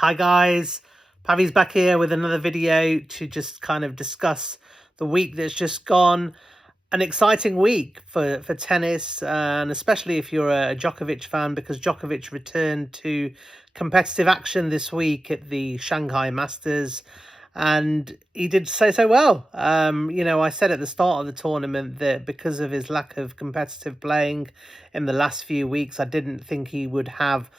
Hi guys, Pavi's back here with another video to just kind of discuss the week that's just gone. An exciting week for tennis, and especially if you're a Djokovic fan, because Djokovic returned to competitive action this week at the Shanghai Masters, and he did so well. I said at the start of the tournament that because of his lack of competitive playing in the last few weeks, I didn't think he would have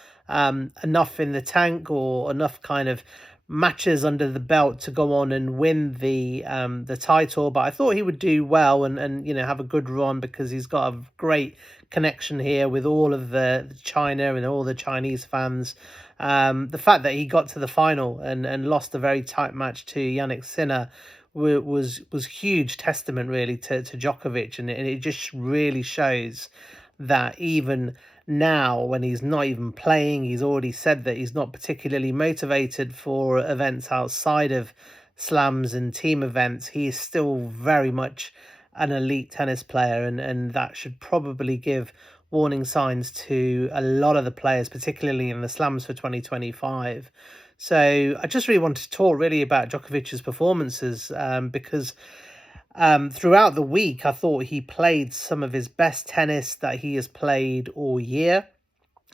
enough in the tank or enough kind of matches under the belt to go on and win the title. But I thought he would do well and have a good run, because he's got a great connection here with all of the China and all the Chinese fans. The fact that he got to the final and lost a very tight match to Yannick Sinner was huge testament really to Djokovic, and it just really shows that even now, when he's not even playing, he's already said that he's not particularly motivated for events outside of slams and team events. He is still very much an elite tennis player, and that should probably give warning signs to a lot of the players, particularly in the slams for 2025. So I just really wanted to talk really about Djokovic's performances, because throughout the week, I thought he played some of his best tennis that he has played all year.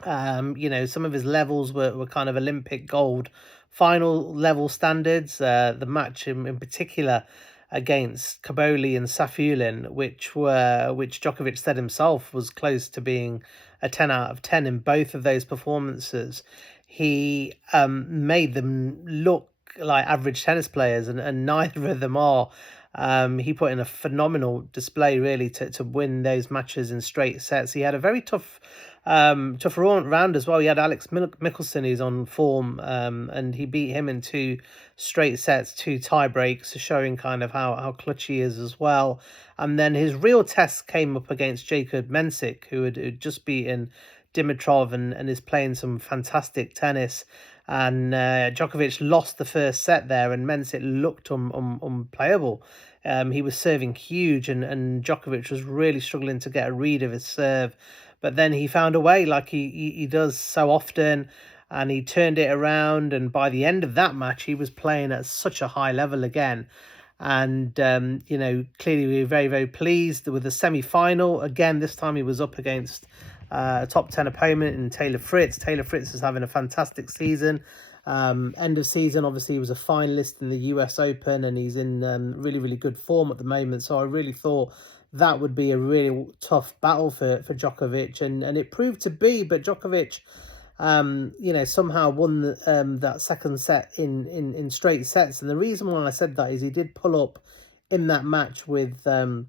Some of his levels were kind of Olympic gold final level standards. The match in particular against Kaboli and Safulin, which Djokovic said himself was close to being a 10 out of 10 in both of those performances. He made them look like average tennis players, and neither of them are. He put in a phenomenal display really to win those matches in straight sets. He had a very tough round as well. He had Alex Michelsen, who's on form, and he beat him in 2 straight sets, 2 tie breaks, showing kind of how clutch he is as well. And then his real test came up against Jacob Mensik, who had just beaten Dimitrov and is playing some fantastic tennis. And Djokovic lost the first set there, and Mensik looked unplayable. He was serving huge, and Djokovic was really struggling to get a read of his serve. But then he found a way, like he does so often, and he turned it around. And by the end of that match, he was playing at such a high level again. And, clearly we were very, very pleased with the semi-final. Again, this time he was up against a top 10 opponent in Taylor Fritz. Taylor Fritz is having a fantastic season. End of season, obviously, he was a finalist in the US Open, and he's in really, really good form at the moment. So I really thought that would be a really tough battle for Djokovic, and it proved to be. But Djokovic, somehow won that second set in straight sets. And the reason why I said that is he did pull up in that match with an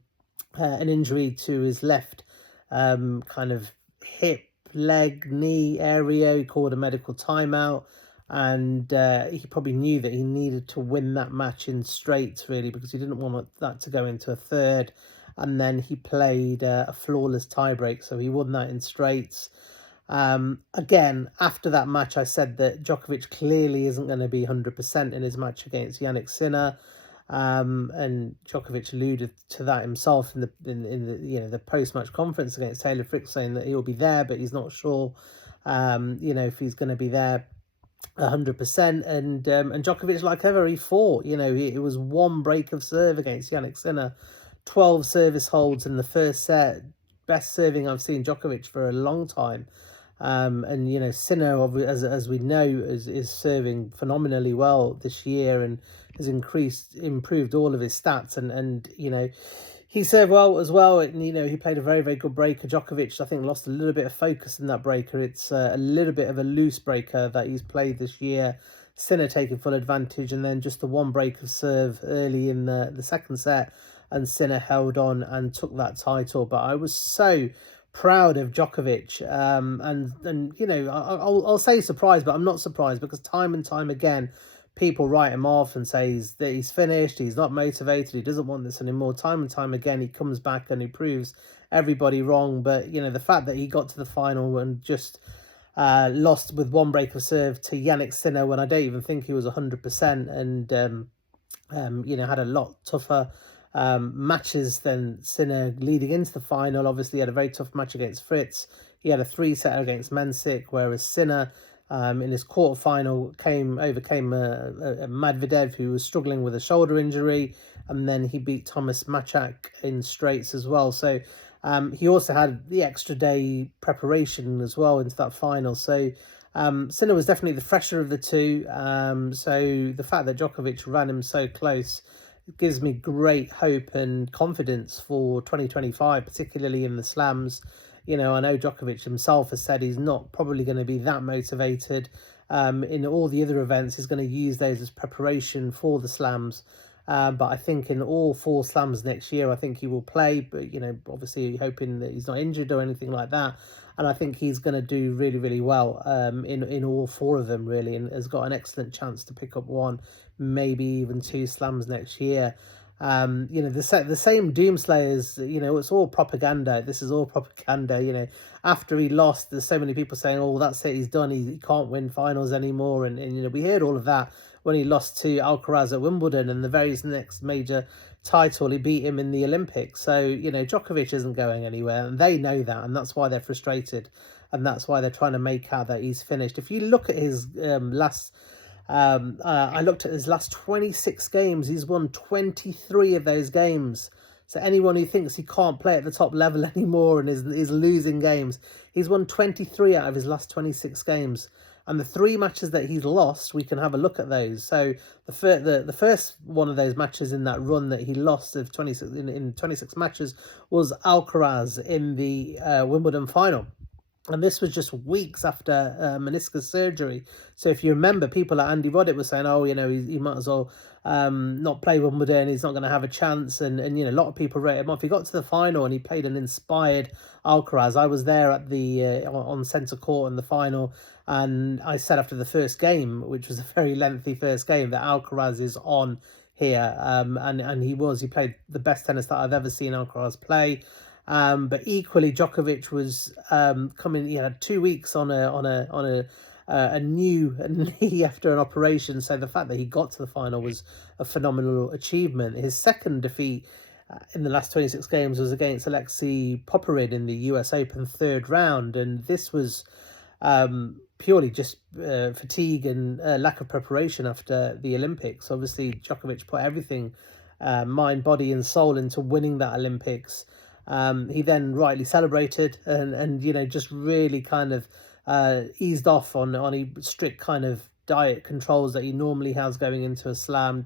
injury to his left kind of hip, leg, knee area. He called a medical timeout, and he probably knew that he needed to win that match in straights, really, because he didn't want that to go into a third. And then he played a flawless tiebreak, so he won that in straights. Again, after that match, I said that Djokovic clearly isn't going to be 100% in his match against Yannick Sinner. And Djokovic alluded to that himself in the post-match conference against Taylor Fritz, saying that he'll be there, but he's not sure if he's going to be there 100%. And Djokovic, like ever, he fought. It was 1 break of serve against Yannick Sinner, 12 service holds in the first set. Best serving I've seen Djokovic for a long time. Sinner, as we know, is serving phenomenally well this year, and has improved all of his stats, and he served well as well. And he played a very, very good breaker. Djokovic, I think, lost a little bit of focus in that breaker. It's a little bit of a loose breaker that he's played this year. Sinner taking full advantage, and then just the 1 break of serve early in the second set, and Sinner held on and took that title. But I was so proud of Djokovic, I'll say surprised, but I'm not surprised, because time and time again people write him off and say that he's finished, he's not motivated, he doesn't want this anymore. Time and time again he comes back and he proves everybody wrong. But the fact that he got to the final and just lost with 1 break of serve to Yannick Sinner, when I don't even think he was 100%, and had a lot tougher matches than Sinner leading into the final. Obviously, he had a very tough match against Fritz. He had a 3-setter against Mensik, whereas Sinner In his quarterfinal, overcame a Medvedev who was struggling with a shoulder injury, and then he beat Thomas Machak in straights as well. So he also had the extra day preparation as well into that final. So Sinner was definitely the fresher of the two. So the fact that Djokovic ran him so close gives me great hope and confidence for 2025, particularly in the slams. I know Djokovic himself has said he's not probably going to be that motivated. In all the other events, he's going to use those as preparation for the slams. But I think in all 4 slams next year, I think he will play. But, obviously hoping that he's not injured or anything like that. And I think he's going to do really, really well in all 4 of them, really, and has got an excellent chance to pick up 1, maybe even 2 slams next year. The same doomslayers, it's all propaganda. This is all propaganda. After he lost, there's so many people saying, oh, that's it, he's done, he can't win finals anymore. And we heard all of that when he lost to Alcaraz at Wimbledon, and the very next major title, he beat him in the Olympics. So, Djokovic isn't going anywhere, and they know that, and that's why they're frustrated, and that's why they're trying to make out that he's finished. If you look at his I looked at his last 26 games. He's won 23 of those games. So anyone who thinks he can't play at the top level anymore and is losing games, he's won 23 out of his last 26 games. And the 3 matches that he's lost, we can have a look at those. So the first one of those matches in that run that he lost of 26 in 26 matches was Alcaraz in the Wimbledon final. And this was just weeks after meniscus surgery. So if you remember, people like Andy Roddick were saying, oh, he might as well not play Wimbledon. He's not going to have a chance. And a lot of people wrote him off. He got to the final and he played an inspired Alcaraz. I was there at the on centre court in the final. And I said after the first game, which was a very lengthy first game, that Alcaraz is on here. And he played the best tennis that I've ever seen Alcaraz play. But equally, Djokovic was coming. He had 2 weeks on a new knee after an operation. So the fact that he got to the final was a phenomenal achievement. His second defeat in the last 26 games was against Alexei Popyrin in the US Open 3rd round, and this was purely just fatigue and lack of preparation after the Olympics. Obviously, Djokovic put everything, mind, body, and soul into winning that Olympics. He then rightly celebrated and just really kind of eased off on a strict kind of diet controls that he normally has going into a slam,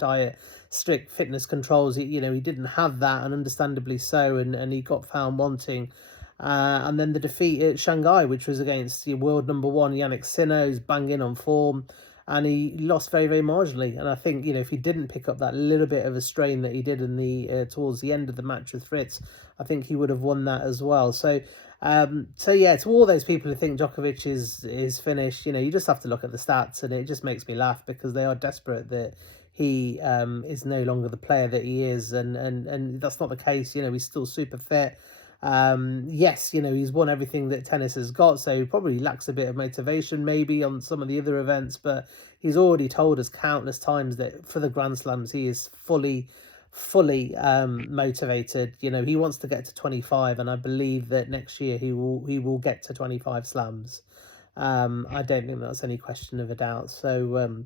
strict fitness controls. He didn't have that, and understandably so, and he got found wanting. And then the defeat at Shanghai, which was against the world number 1 Yannick Sinner, who's banging on form, and he lost very, very marginally. And I think if he didn't pick up that little bit of a strain that he did in the towards the end of the match with Fritz, I think he would have won that as well. So yeah, to all those people who think Djokovic is finished, you just have to look at the stats, and it just makes me laugh because they are desperate that he is no longer the player that he is, and that's not the case. He's still super fit. Yes, he's won everything that tennis has got, so he probably lacks a bit of motivation maybe on some of the other events, but he's already told us countless times that for the Grand Slams he is fully motivated. He wants to get to 25, and I believe that next year he will get to 25 slams. I don't think that's any question of a doubt. So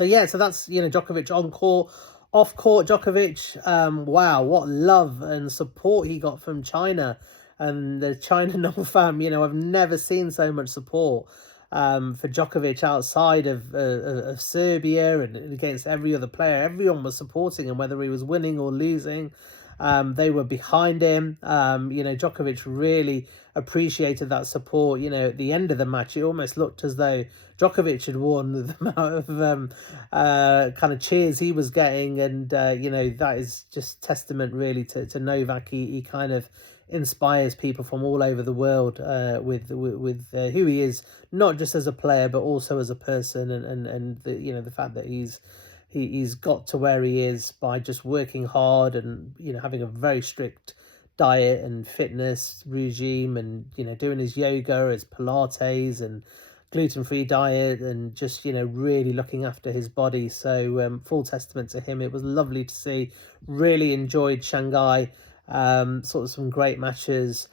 yeah, so that's Djokovic on court. Off court, Djokovic, wow, what love and support he got from China and the China Noble fam. I've never seen so much support for Djokovic outside of Serbia and against every other player. Everyone was supporting him, whether he was winning or losing. They were behind him. Djokovic really appreciated that support. At the end of the match, it almost looked as though Djokovic had won the amount of kind of cheers he was getting. And, that is just testament really to Novak. He kind of inspires people from all over the world with who he is, not just as a player, but also as a person. And the fact that he's got to where he is by just working hard and having a very strict diet and fitness regime, and doing his yoga, his Pilates and gluten-free diet, and just really looking after his body. So full testament to him. It was lovely to see. Really enjoyed Shanghai. Sort of some great matches.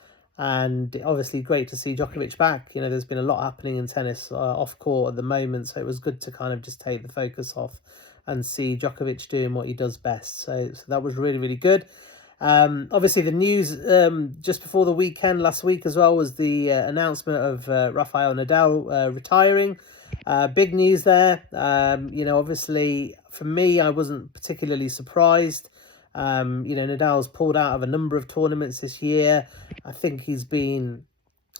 And obviously great to see Djokovic back. There's been a lot happening in tennis off court at the moment, so it was good to kind of just take the focus off and see Djokovic doing what he does best. So that was really, really good. Obviously, the news just before the weekend last week as well was the announcement of Rafael Nadal retiring. Big news there. Obviously, for me, I wasn't particularly surprised. Nadal's pulled out of a number of tournaments this year. I think he's been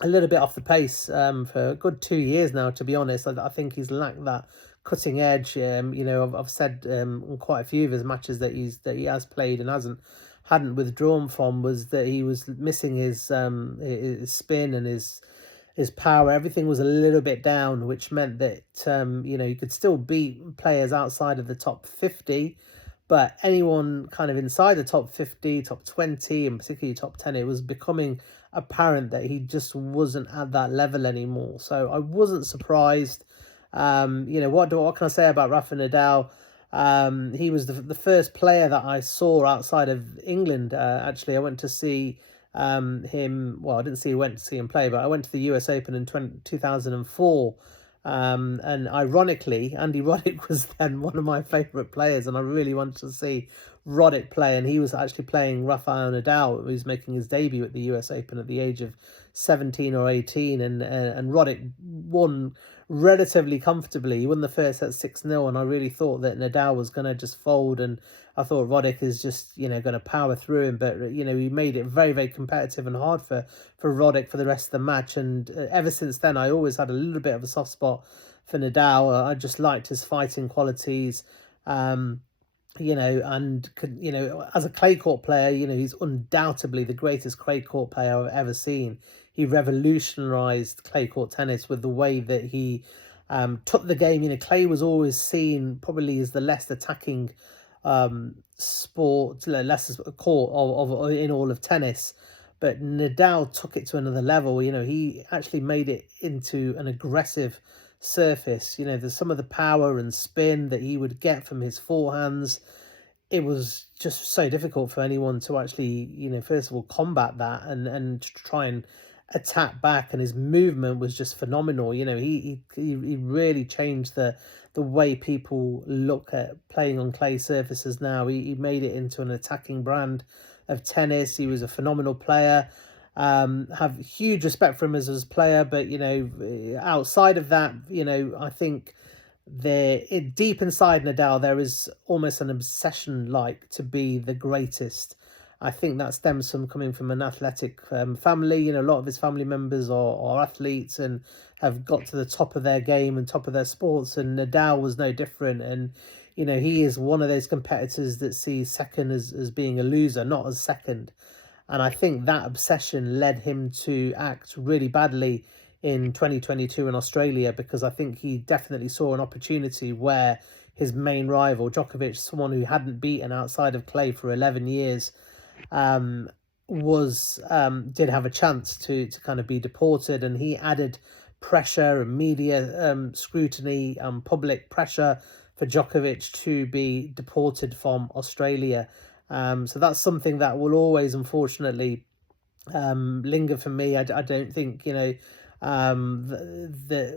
a little bit off the pace for a good 2 years now, to be honest. I think he's lacked that cutting edge. I've said in quite a few of his matches that he has played and hadn't withdrawn from, was that he was missing his spin and his power. Everything was a little bit down, which meant that you could still beat players outside of the top 50. But anyone kind of inside the top 50, top 20, and particularly top 10, it was becoming apparent that he just wasn't at that level anymore. So I wasn't surprised. What can I say about Rafa Nadal? He was the first player that I saw outside of England. Actually, I went to see him. Well, I didn't went to see him play, but I went to the US Open in 2004. And ironically, Andy Roddick was then one of my favourite players, and I really wanted to see Roddick play. And he was actually playing Rafael Nadal, who's making his debut at the US Open at the age of 17 or 18. And Roddick won relatively comfortably. He won the first set 6-0, and I really thought that Nadal was going to just fold. And I thought Roddick is just, going to power through him. But, he made it very, very competitive and hard for Roddick for the rest of the match. And ever since then, I always had a little bit of a soft spot for Nadal. I just liked his fighting qualities. And as a clay court player, he's undoubtedly the greatest clay court player I've ever seen. He revolutionized clay court tennis with the way that he took the game. Clay was always seen probably as the less attacking sport, less court of in all of tennis. But Nadal took it to another level. He actually made it into an aggressive surface. There's some of the power and spin that he would get from his forehands. It was just so difficult for anyone to actually, first of all, combat that and try and attack back. And his movement was just phenomenal. He really changed the way people look at playing on clay surfaces now. He made it into an attacking brand of tennis. He was a phenomenal player. Have huge respect for him as a player, but outside of that, I think deep inside Nadal there is almost an obsession to be the greatest. I think that stems from coming from an athletic family. A lot of his family members are athletes and have got to the top of their game and top of their sports, and Nadal was no different. And he is one of those competitors that sees second as being a loser, not as second. And I think that obsession led him to act really badly in 2022 in Australia, because I think he definitely saw an opportunity where his main rival, Djokovic, someone who hadn't beaten outside of clay for 11 years, did have a chance to kind of be deported. And he added pressure and media scrutiny and public pressure for Djokovic to be deported from Australia. So that's something that will always, unfortunately, linger for me. I don't think,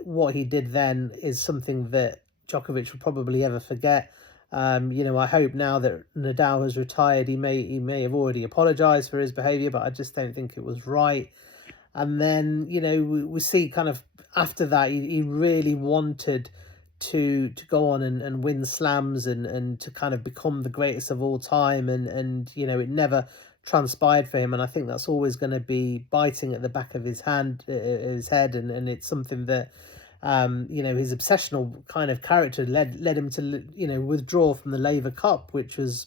what he did then is something that Djokovic will probably ever forget. I hope now that Nadal has retired, he may have already apologized for his behaviour, but I just don't think it was right. And then, we see kind of after that, he really wanted to go on and win slams and to kind of become the greatest of all time. And it never transpired for him. And I think that's always going to be biting at the back of his head. And it's something that, his obsessional kind of character led him to, withdraw from the Laver Cup, which was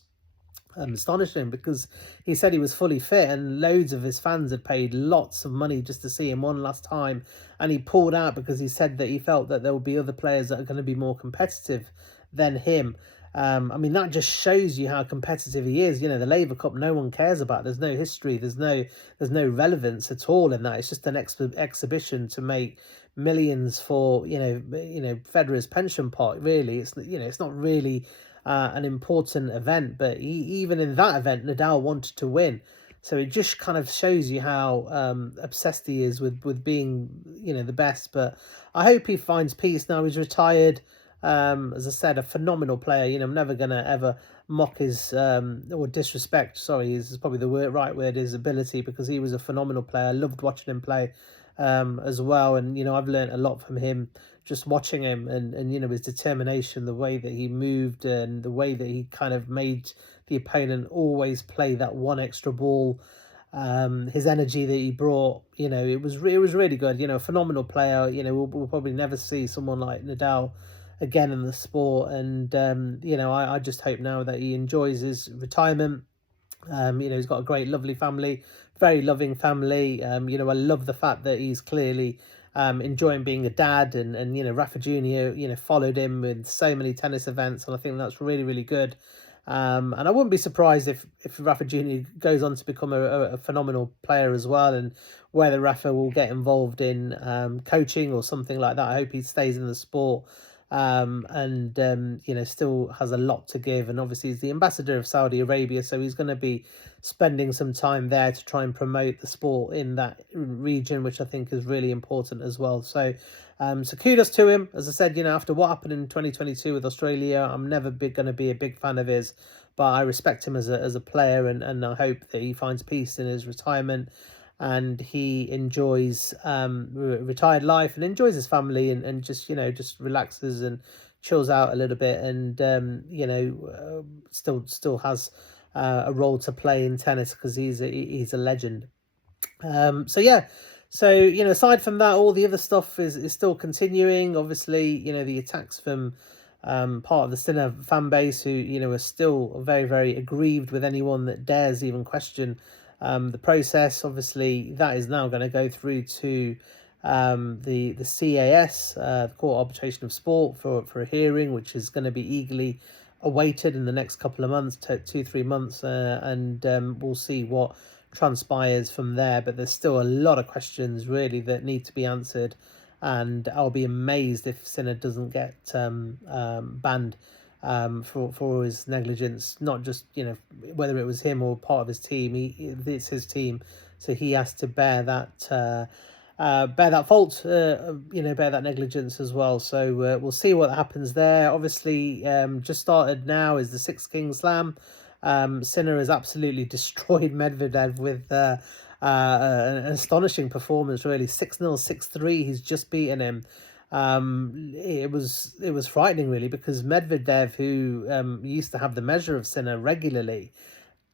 astonishing, because he said he was fully fit and loads of his fans had paid lots of money just to see him one last time, and he pulled out because he said that he felt that there will be other players that are going to be more competitive than him. That just shows you how competitive he is. The Laver Cup, no one cares about. There's no history. There's no relevance at all in that. It's just an exhibition to make millions for Federer's pension pot. Really, it's not really an important event. But even in that event, Nadal wanted to win. So it just kind of shows you how obsessed he is with being, the best. But I hope he finds peace now. He's retired. As I said, a phenomenal player. I'm never gonna ever mock his or disrespect. Sorry, is probably the right word. His ability, because he was a phenomenal player. I loved watching him play as well, and I've learned a lot from him just watching him, and his determination, the way that he moved, and the way that he kind of made the opponent always play that one extra ball. His energy that he brought, it was really good. Phenomenal player. We'll probably never see someone like Nadal again in the sport, and I just hope now that he enjoys his retirement. He's got a great, lovely family, very loving family. I love the fact that he's clearly enjoying being a dad, and Rafa Junior, followed him with so many tennis events, and I think that's really, really good. And I wouldn't be surprised if Rafa Junior goes on to become a phenomenal player as well, and whether Rafa will get involved in coaching or something like that. I hope he stays in the sport, and still has a lot to give. And obviously he's the ambassador of Saudi Arabia, so he's going to be spending some time there to try and promote the sport in that region, which I think is really important as well. So kudos to him. As I said, after what happened in 2022 with Australia, I'm never going to be a big fan of his, but I respect him as a player, and I hope that he finds peace in his retirement, and he enjoys retired life, and enjoys his family, and just relaxes and chills out a little bit, and still has a role to play in tennis, because he's a legend. So yeah, so aside from that, all the other stuff is still continuing. Obviously, the attacks from part of the Sinner fan base, who are still very, very aggrieved with anyone that dares even question the process. Obviously, that is now going to go through to the CAS, the Court of Arbitration of Sport, for a hearing, which is going to be eagerly awaited in the next couple of months, 2-3 months, and we'll see what transpires from there. But there's still a lot of questions really that need to be answered, and I'll be amazed if Sinner doesn't get banned for his negligence. Not just whether it was him or part of his team. It's his team, so he has to bear that fault, bear that negligence as well. So we'll see what happens there. Obviously, just started now is the Six King Slam. Sinner has absolutely destroyed Medvedev with an astonishing performance, really. 6-0, 6-3. He's just beaten him. It was frightening, really, because Medvedev, who used to have the measure of Sinner regularly,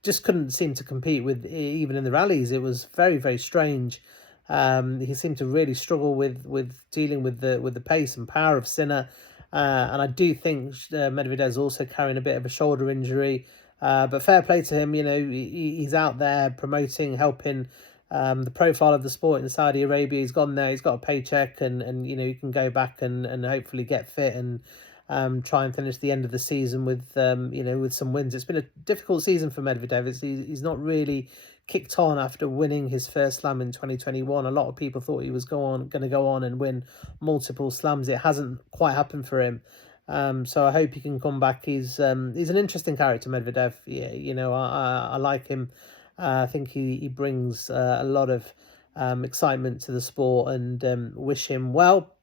just couldn't seem to compete with, even in the rallies. It was very, very strange. He seemed to really struggle with dealing with the pace and power of Sinner, and I do think Medvedev's also carrying a bit of a shoulder injury. But fair play to him. He's out there promoting, helping the profile of the sport in Saudi Arabia. He's gone there. He's got a paycheck, and he can go back and hopefully get fit and try and finish the end of the season with with some wins. It's been a difficult season for Medvedev. He's not really kicked on after winning his first slam in 2021. A lot of people thought he was going to go on and win multiple slams. It hasn't quite happened for him. So I hope he can come back. He's an interesting character, Medvedev. Yeah, I like him. I think he brings a lot of excitement to the sport, and wish him well.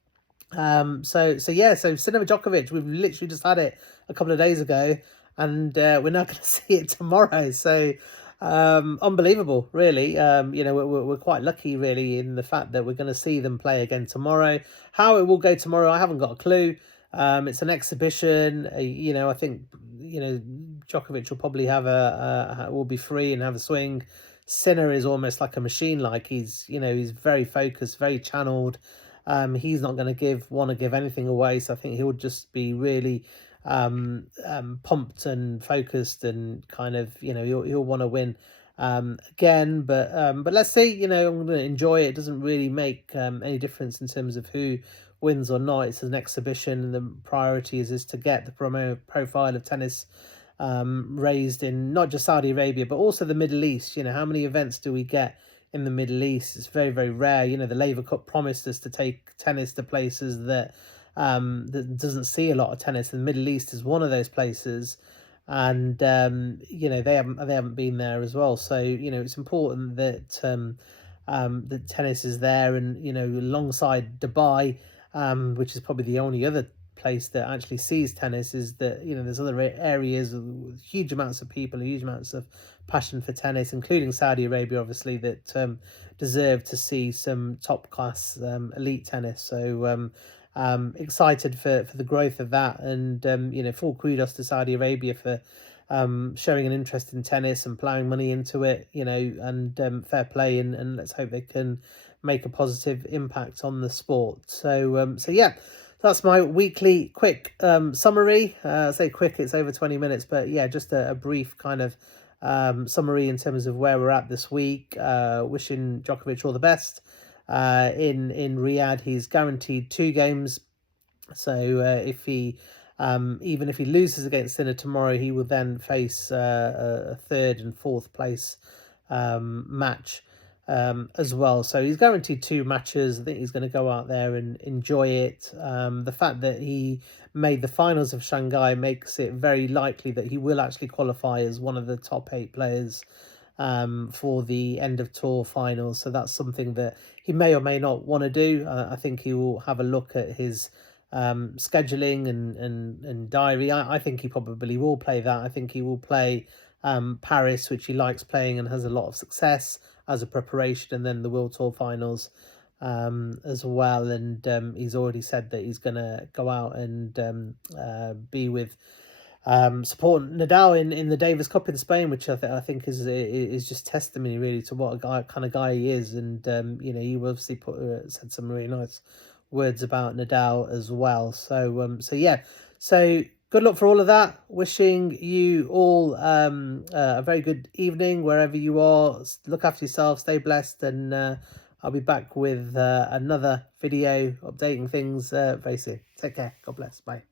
So Sinner Djokovic, we've literally just had it a couple of days ago, and we're not going to see it tomorrow. So unbelievable, really. We're quite lucky, really, in the fact that we're going to see them play again tomorrow. How it will go tomorrow, I haven't got a clue. It's an exhibition. I think Djokovic will probably will be free and have a swing. Sinner is almost like a machine. Like he's very focused, very channeled. He's not going to want to give anything away. So I think he'll just be really pumped and focused, and kind of he'll want to win again. But let's see. I'm going to enjoy it. It doesn't really make any difference in terms of who wins or not. It's an exhibition, and the priority is to get the profile of tennis raised in not just Saudi Arabia but also the Middle East. How many events do we get in the Middle East? It's very, very rare. The Laver Cup promised us to take tennis to places that doesn't see a lot of tennis. The Middle East is one of those places. and they haven't been there as well. So it's important that that tennis is there, and alongside Dubai, which is probably the only other place that actually sees tennis, is that there's other areas with huge amounts of people, huge amounts of passion for tennis, including Saudi Arabia, obviously, that deserve to see some top class elite tennis. So excited for the growth of that, and full kudos to Saudi Arabia for showing an interest in tennis and ploughing money into it, and fair play, and let's hope they can make a positive impact on the sport. So yeah, that's my weekly quick summary. I say quick, it's over 20 minutes, but yeah, just a brief kind of summary in terms of where we're at this week. Wishing Djokovic all the best. In Riyadh, he's guaranteed 2 games. So if he even if he loses against Sinner tomorrow, he will then face a third and fourth place match as well. So he's guaranteed 2 matches. I think he's going to go out there and enjoy it. The fact that he made the finals of Shanghai makes it very likely that he will actually qualify as one of the top 8 players for the end of tour finals. So that's something that he may or may not want to do. I think he will have a look at his scheduling and diary. I think he probably will play that. I think he will play Paris, which he likes playing and has a lot of success as a preparation, and then the World Tour finals as well. And he's already said that he's going to go out and be with support Nadal in the Davis Cup in Spain, which I think is just testimony really to what kind of guy he is. And you obviously said some really nice words about Nadal as well. So yeah, so good luck for all of that. Wishing you all a very good evening wherever you are. Look after yourself, stay blessed, and I'll be back with another video updating things very soon. Take care. God bless. Bye.